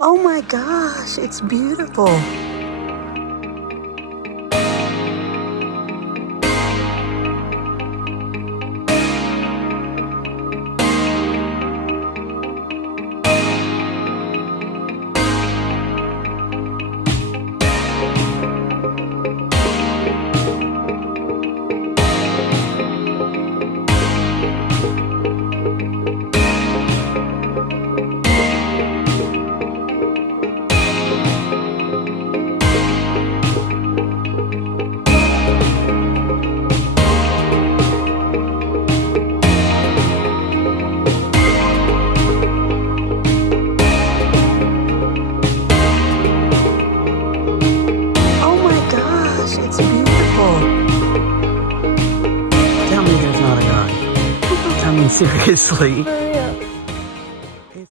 Oh my gosh, it's beautiful. Oh my gosh, it's beautiful. Tell me there's not a guy. I mean, seriously.